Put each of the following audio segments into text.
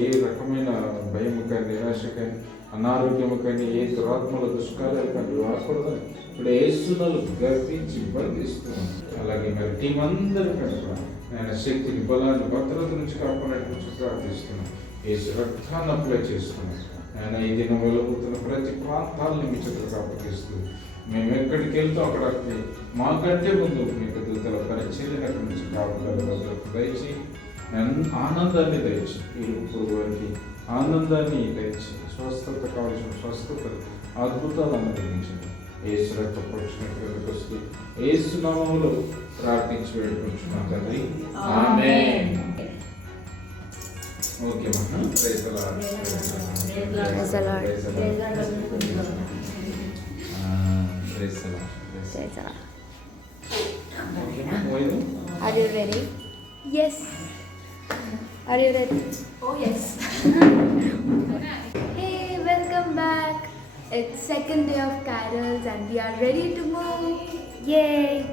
ఏ రకమైన భయం కానీ, నిరాశ కానీ, అనారోగ్యము కానీ, ఏ దురాత్మల దుష్కార్యాలు కానీ రాకూడదని ఇప్పుడు యేసునలు గర్పించి బంధిస్తున్నాం. అలాగే మరి టీం అందరికీ కూడా ఆయన శక్తిని, బలాన్ని, భద్రత నుంచి కాపాడేటువంటి ప్రార్థిస్తున్నాం. యేసు రక్తాన్ని అప్లై చేస్తున్నాం. ఆయన ఈ దినం వెలుగుతున్న ప్రతి ప్రాంతాలను మీ చేతులకు అప్పగిస్తూ మేము ఎక్కడికి వెళ్తాం అక్కడికి మాకంటే ముందు మీకు దూతల పరిచర్యను అక్కడి నుంచి కాపాడలకు దయచి ఆనందాన్ని దయచి ఇప్పుడు వారికి ఆనందాన్ని దయచి స్వస్థత కావాల్సిన స్వస్థత అద్భుతాలు అనుగ్రహించండి. యేసు రక్త ప్రోక్షణ క్రిందకు వస్తూ యేసు నామములో ప్రార్థించి వేడుకుంటున్నాం తండ్రి. ఆమేన్. ఓకే అమ్మా. Praise the lord. Are you ready? Yes. Are you ready? Oh yes. Hey, welcome back. It's second day of carols and we are ready to move. Yay!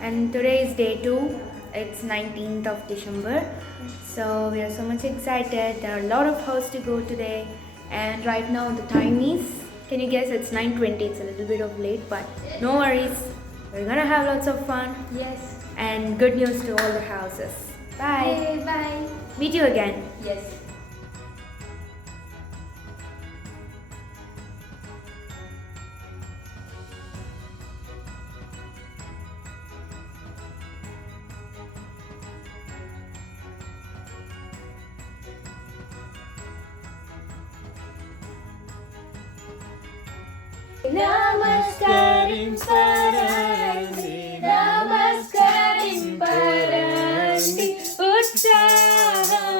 And today is day 2. It's 19th of December. So we are so much excited. There are a lot of houses to go today. And right now the time is, can you guess? It's 9:20. It's a little bit of late, but no worries. We're gonna have lots of fun. Yes. And good news to all the houses. Bye. Hey, bye. Meet you again. Yes. నమస్కరింపరండి, నమస్కరింపరండి ఉత్సాహముతో,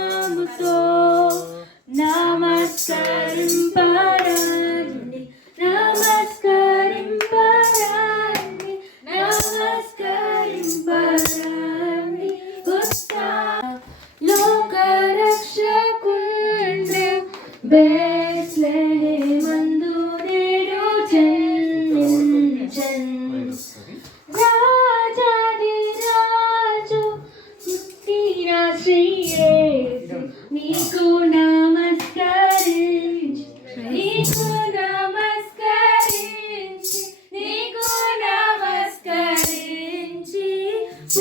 నమస్కరింపరండి, నమస్కరింపరండి, నమస్కరింపరండి ఉత్సాహ లోకరక్షకుండు బెత్లెహేమందు నేడు రాజాది రాజు పుట్టిన శ్రీ యేసు నీకు నమస్కరించి, నీకు నమస్కరించి, నీకు నమస్కరించి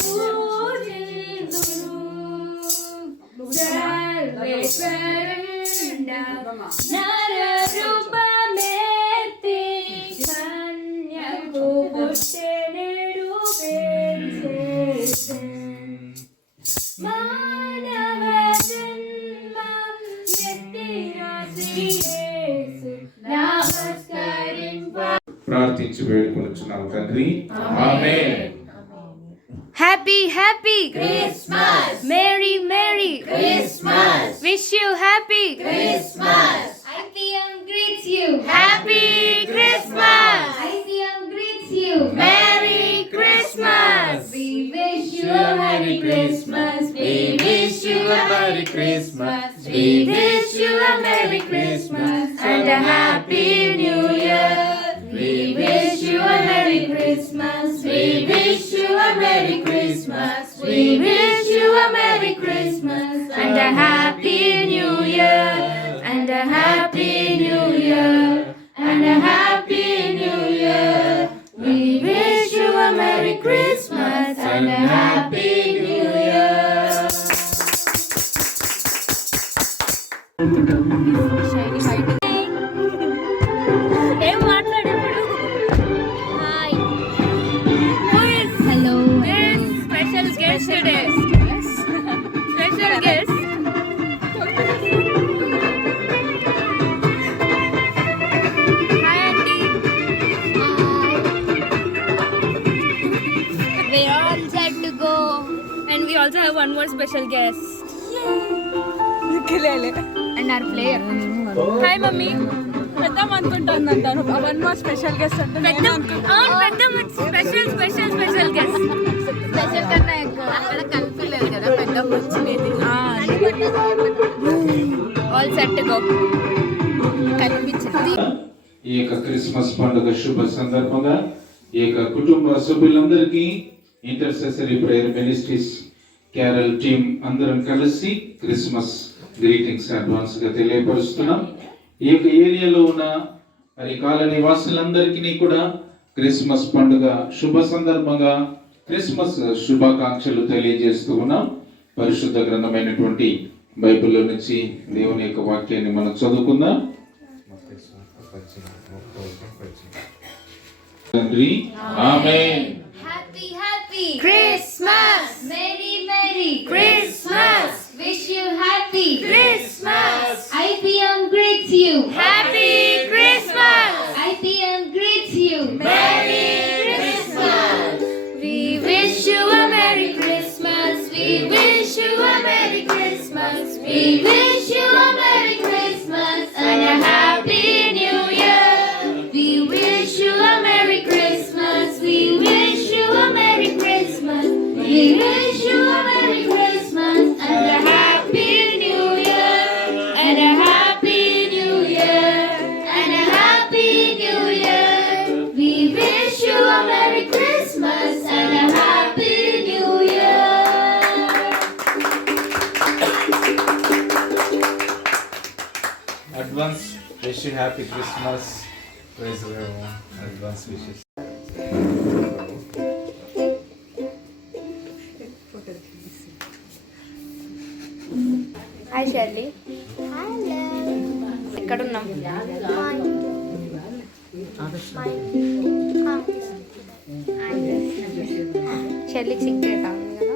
పూజింతును. సర్వేశ్వరుండ నరరూపమెత్తి కన్యకు పుట్టెనెడు పెంచెను. మానవ జన్మ ఎత్తిన శ్రీ యేసు నమస్కరింప. ప్రార్థించి వేడుకొనుచున్నాం తండ్రి. ఆమేన్. Happy Christmas. Merry Christmas. Wish you happy Christmas. IPM greets you. Happy Christmas. IPM greets you. Merry Christmas. We wish you a Merry Christmas. We wish you a Merry Christmas. We wish you a Merry Christmas and a Happy New Year. We wish you a Merry Christmas. We wish you a Merry Christmas. We wish you a Merry Christmas And a Happy New Year. and a Happy New Year and a Happy New Year. We wish you a Merry Christmas and a Happy New Year. ఏం మాట్లాడు ఇప్పుడు? Hi. Hello. This special guest today. Special guest. Hi auntie. We're all set to go. And we also have one more special guest. And our player. Hi mummy. పెద్దాం అనుకుంటాను one more special guest అంటే special guest. Special కన్నా ఎక్కువ అక్కడ కనిపించలేదు కదా పెద్ద వచ్చినది ఆల్ సెట్ టు గో. కనిపించింది. ఈ యొక్క క్రిస్మస్ పండుగ శుభ సందర్భంగా ఈ యొక్క కుటుంబ సభ్యులందరికీ intercessory prayer ministries carol team అందరం కలిసి క్రిస్మస్ గ్రీటింగ్స్ అడ్వాన్స్ గా తెలియపరుస్తున్నాం. ఈ యొక్క ఏరియాలో ఉన్న మరి కాలనీ వాసులందరికీ కూడా క్రిస్మస్ పండుగ శుభ సందర్భంగా క్రిస్మస్ శుభాకాంక్షలు తెలియజేస్తూ ఉన్నాం. పరిశుద్ధ గ్రంథమైనటువంటి బైబిల్లో నుంచి దేవుని యొక్క వాక్యాన్ని మనం చదువుకుందాం. తండ్రి ఆమేన్. Happy Christmas! Merry Christmas! Wish you happy Christmas! IPM greets you. Happy Christmas! IPM greets you. Merry Christmas! We wish you a Merry Christmas. We wish you a Merry Christmas. We wish you a Merry Christmas and a Happy New Year. We wish you a Merry Christmas. We wish you a Merry Christmas. We wish you a Merry Christmas and a Happy New Year. And a Happy New Year. And a Happy New Year. We wish you a Merry Christmas and a Happy New Year. Advance wish you happy Christmas. Praise the lord. Advance wishes. Hi Shirley. ఎక్కడున్నాం? షర్లీకి సిగ్గేతా ఉంది కదా.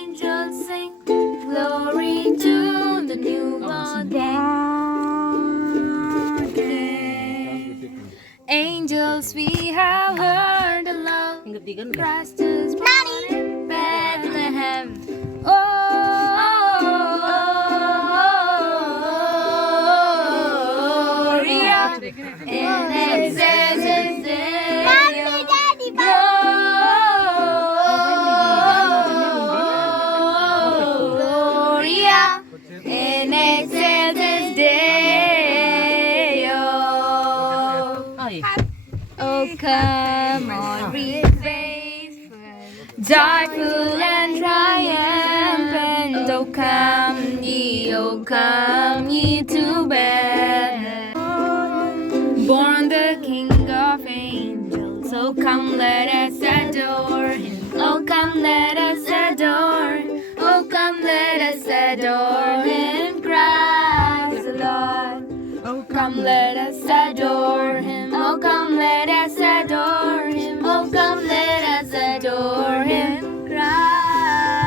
Angels sing glory to the newborn King. Angels, we have heard aloud, Christ is born in Bethlehem. Gloria in excelsis Deo. Gloria in excelsis Deo. Oh, come on, be faithful, joyful and triumphant. Oh, come ye to Bethlehem. Born the King of Angels. Oh, come, let us adore Him. Oh, come, let us adore Him. Oh, come, let us adore Him, Christ the Lord. Oh, come, let us adore Him. Oh, come, let us adore Him. Oh, come, let us adore Him, Christ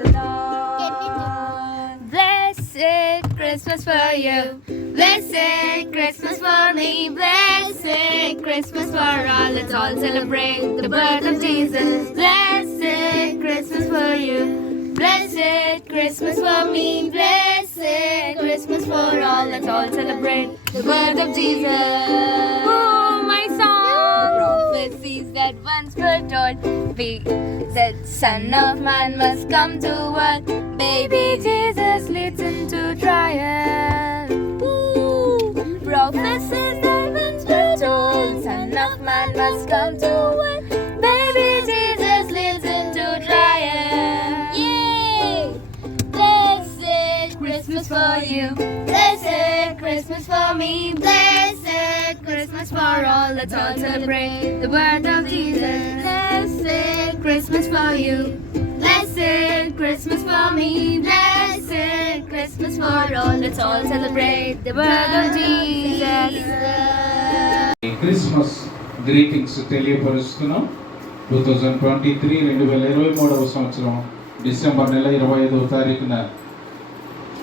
the Lord. Blessed Christmas for you. Blessed Christmas for me. Blessed Christmas for all. Let's all celebrate the birth of Jesus. Blessed Christmas for you. Blessed Christmas for me. Blessed Christmas for all. Let's all celebrate the birth of Jesus. Oh, my song. Prophecies that once foretold be that Son of Man must come to world. Baby Jesus leads into triumph. Prophecies that once foretold, Son of Man must come to world. Baby Jesus lives into triumph. Yay! Blessed Christmas for you. Blessed Christmas for me. Blessed Christmas for all. Let's all celebrate the birth of Jesus. Blessed Christmas for you. Blessed Christmas for me. Blessed Christmas for all. Let's all celebrate the birth of Jesus. Christmas greetings తెలియపరుస్తున్నాం. 2023 సంవత్సరం డిసెంబర్ నెల 25వ తారీఖున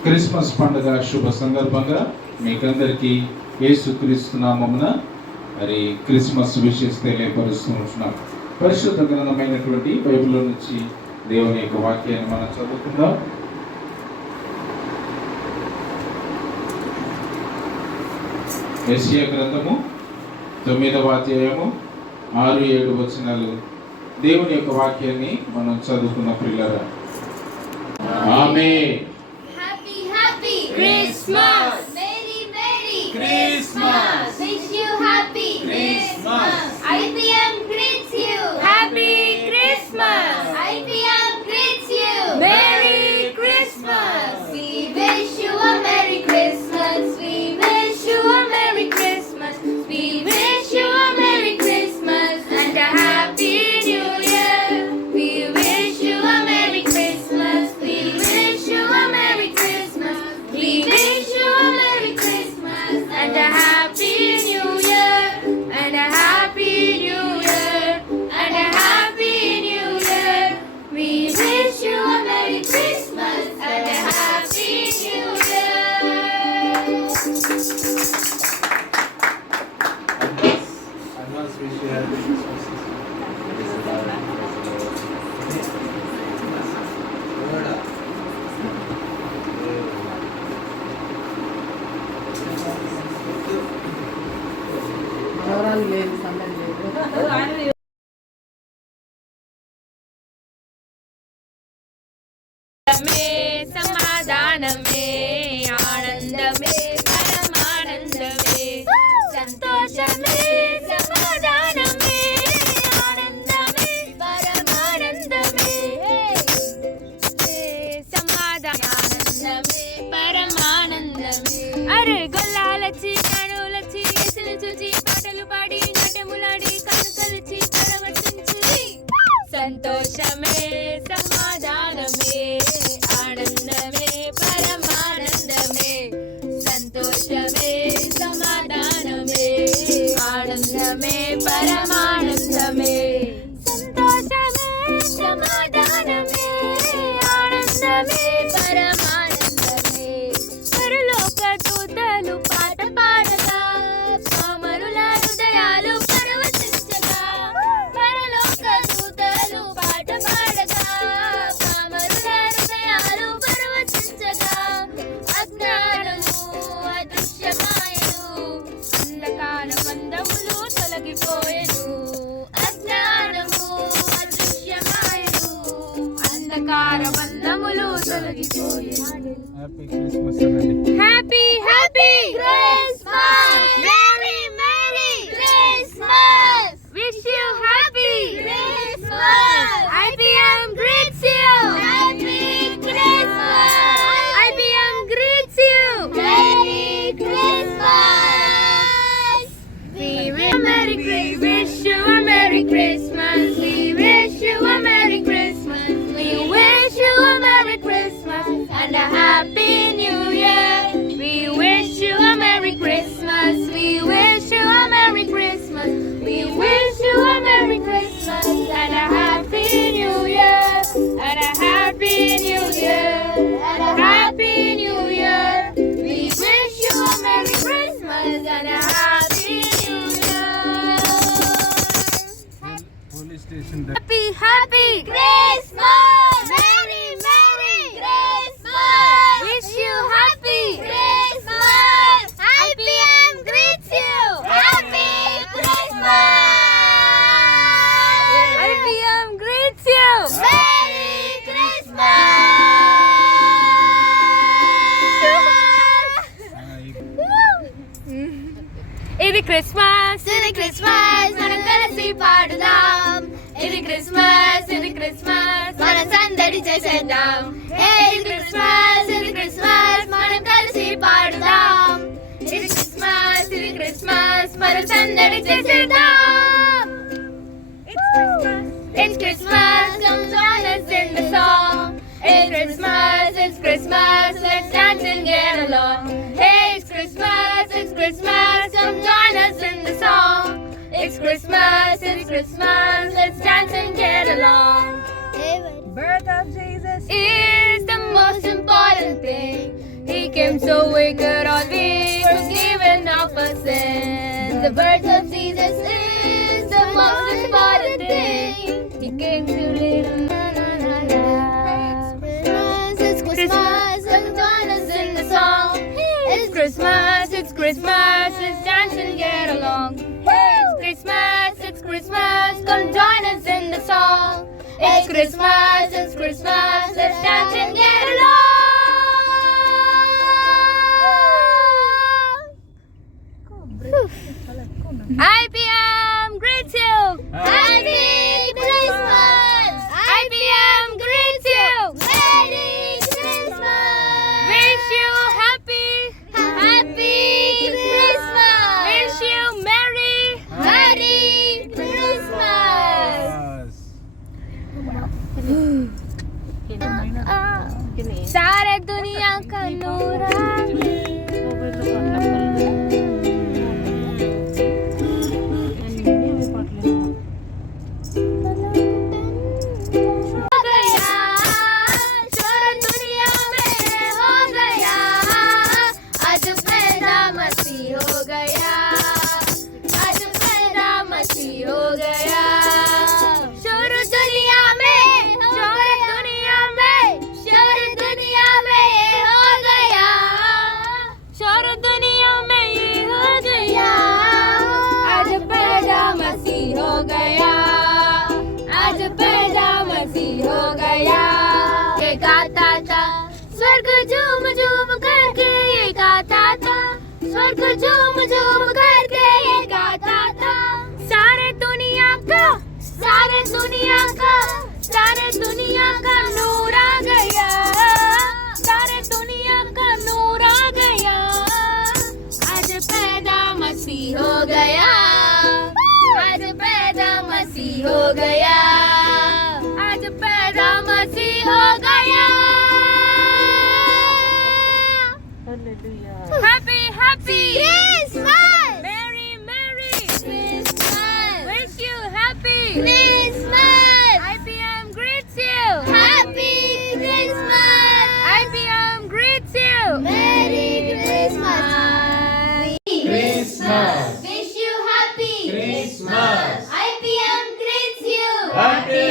క్రిస్మస్ పండుగ శుభ సందర్భంగా మీకందరికీ యేసుక్రీస్తు నామమున మరి క్రిస్మస్ విషెస్ తెలియపరుస్తున్నాం. పరిశుద్ధ గ్రంథమైనటువంటి బైబిల్లో నుంచి దేవుని యొక్క వాక్యాన్ని మనం చదువుకుందాం. యెషయా గ్రంథము 9వ అధ్యాయము 6-7 వచనాలు దేవుని యొక్క వాక్యాన్ని మనం చదువుకున్న పిల్లరా. ఆమేన్. Happy, happy Christmas! Merry, Merry Christmas! Wish you happy Christmas! IPM greets you! Happy Christmas! IPM greets you! Merry Christmas! We wish you a Merry Christmas! We wish you a Merry Christmas! We wish you a Merry Christmas and a Happy New Year! We wish you a Merry Christmas! We wish you a Merry Christmas! We wish you a Merry Christmas and a Happy New Year! And a Happy New Year! And a Happy New Year! We wish you a Merry Christmas and a Happy New Year! Advance wish you happy Christmas. మనవరాలు లేదు, సందడి లేదు. సమాధానమే ఆనందమే పరమానందమే సంతోషమే సమాధానమే ఆనందమే పరమానందమే సమాధానమే పరమానందమే అరే గొల్లాలచ్చి కనులచ్చి యేసుని చూచి పాటలు పాడి నాట్యములాడి కన్ను కలిచి పరవశించి సంతోషమే సమాధానమే ఆనందమే పరమానందమే సంతోషమే సమాధానమే ఆనందమే పరమానందమే సంతోషమే సమాధానమే ఆనందమే పరమానందమే పరలోక దూతలు పాట పాడగా పామరుల హృదయాలు పరవశించగా పరలోక దూతలు పాట పాడగా పామరుల హృదయాలు పరవశించగా అజ్ఞానము అదృశ్యమాయను అంధకార బంధములు తొలగిపోయెను అజ్ఞానము అదృశ్యమాయను అంధకార బంధములు తొలగిపోయెను హ్యాపీ క్రిస్మస్ అనండి. Happy, happy Christmas! Merry, Merry Christmas! Wish you happy Christmas! IBM greets you! Happy Christmas! IBM greets you! Merry Christmas! We wish you a Merry Christmas! We wish you a Merry Christmas! We wish you a Merry Christmas and a Happy New Year! We wish you a Merry Christmas! We wish you a Merry Christmas! We wish you a Merry Christmas and a Happy New Year! And a Happy New Year! And a Happy New Year! We wish you a Merry Christmas and a Happy New Year! Police station Happy, happy Christmas! Merry, Merry Christmas! Wish you happy Christmas! IPM greets you! Happy Christmas! IPM greets you! Merry Christmas! ఇది క్రిస్మస్ మనం కలిసి పాడుదాం ఇది క్రిస్మస్ మనం సందడి చేసేద్దాం ఇది క్రిస్మస్ మనం కలిసి పాడుదాం ఇది క్రిస్మస్ మనం సందడి చేసేద్దాం It's Christmas, come join us in the song. It's Christmas, let's dance and get along. Hey, it's Christmas, come join us in the song. It's Christmas, let's dance and get along. Birth of Jesus Is the most important thing. He came so we could all be forgiven of our sins. The birth of Jesus is the most important thing. He came to live. It's Christmas, come join us in the song. It's Christmas, let's dance and get along. Hey, it's Christmas, It's Christmas, it's Christmas, let's dance and get along. IPM greets you. Happy Christmas. IPM greets you. Merry Christmas. Wish you happy Christmas. Wish you Merry Christmas. सारे दुनिया का नूरानी स्वर्ग झूम झूम करके ये गाता था, स्वर्ग झूम झूम करके ये गाता था। सारे दुनिया का नूर आ गया, सारे दुनिया का नूर आ गया। आज पैदा मसीह हो गया, आज पैदा मसीह हो गया, आज पैदा मसीह हो गया। Happy Christmas! Merry Christmas! Wish you happy Christmas! IPM greets you! Happy Christmas! IPM greets you! Merry Christmas! Christmas. Wish you happy Christmas. IPM greets you! Happy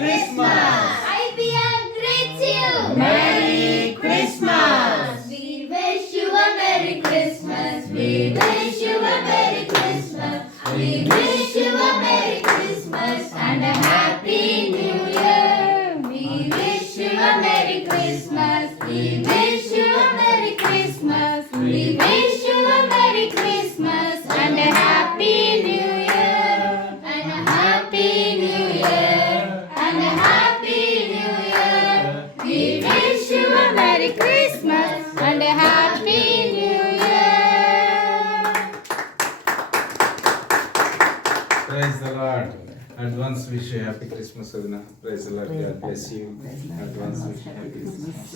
Christmas. IPM greets you! Merry Christmas. We wish you a Merry Christmas. We wish you a Merry Christmas. We wish you a Merry Christmas and a Happy New Year. We wish you a Merry Christmas. We wish you a Merry Christmas. We wish you a Merry Christmas and a Happy New Year. And a Happy New Year. And a Happy New Year. We wish you a Merry Christmas and a Happy New Year. Praise the Lord. Advance wish you happy Christmas, Adina. Praise the Lord. God bless you. Advance wish you happy Christmas.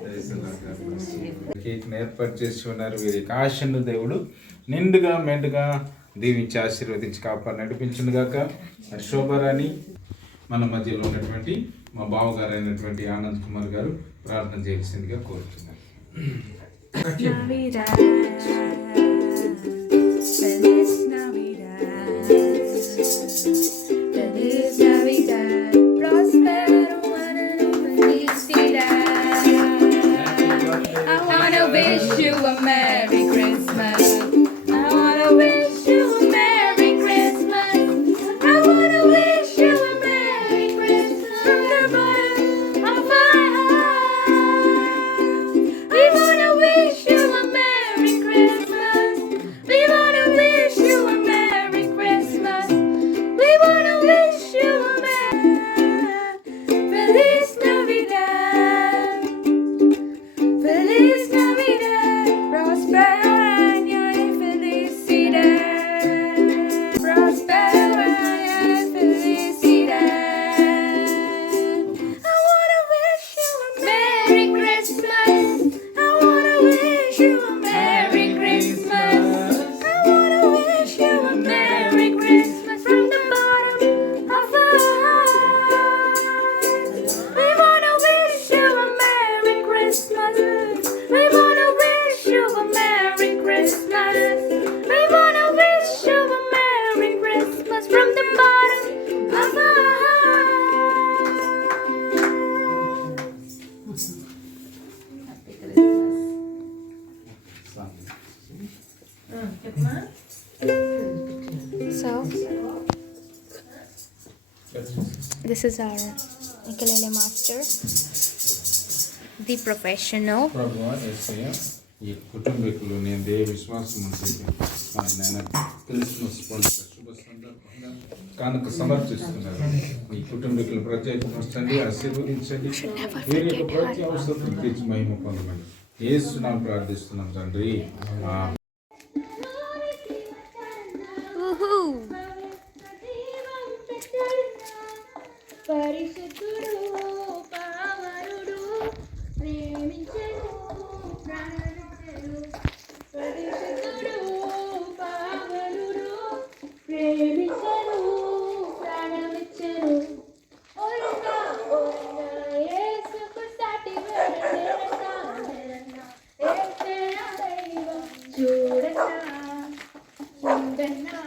Praise the Lord. God bless you. కేక్ని ఏర్పాటు చేసి ఉన్నారు. వీరికి ఆశను దేవుడు నిండుగా మెండుగా దీవించి ఆశీర్వదించి కాపాడి నడిపించును గాక. మరి శోభరాణి మన మధ్యలో ఉన్నటువంటి మా బావగారు అయినటువంటి ఆనంద్ కుమార్ గారు ప్రార్థన చేయాల్సిందిగా కోరుతున్నారు. Navidad, Feliz Navidad, Feliz Navidad, prospero año de felicidad. I wanna wish you a Merry Christmas. I wanna wish you a Merry Christmas. I wanna wish you a Merry Christmas from the bottom of my heart. We wanna wish you a Merry Christmas. We wanna wish you a Merry Christmas. We wanna wish you a Feliz Navidad. Feliz Navidad. Prospero año de felicidad. Prospero año de felicidad. I wanna wish you a Merry Christmas. I wanna wish you a Merry Christmas. I wanna wish you a Merry Christmas from the bottom of our hearts. We wanna wish you a Merry Christmas. We wanna wish you a Merry Christmas. We wanna wish you a Merry Christmas from the bottom of our hearts. Happy Christmas. So, This is our ukulele master, the professional. ప్రభువా యేసయ్య, ఈ కుటుంబీకులు నేను దేవ విశ్వాసం ఉంటుంది నేను క్రిస్మస్ పండుగ శుభ సందర్భంగా కానుక సమర్పిస్తున్నారు. ఈ కుటుంబీకులు ప్రత్యేకించండి, ఆశీర్వదించండి, వీరి యొక్క ప్రతి అవసరం తీర్చి మహిమ పొందమని యేసునామమున ప్రార్థిస్తున్నాం తండ్రి. ఆమేన్. Woohoo! పరిశుద్ధుడు పావనుడు ప్రేమించెను ప్రాణమిచ్చెను. పరిశుద్ధుడు పావనుడు ప్రేమించెను ప్రాణమిచ్చెను. ఓరన్నా ఓరన్నా యేసుకు సాటి వెరన్నా యేసే దైవం చూడన్నా చూడన్నా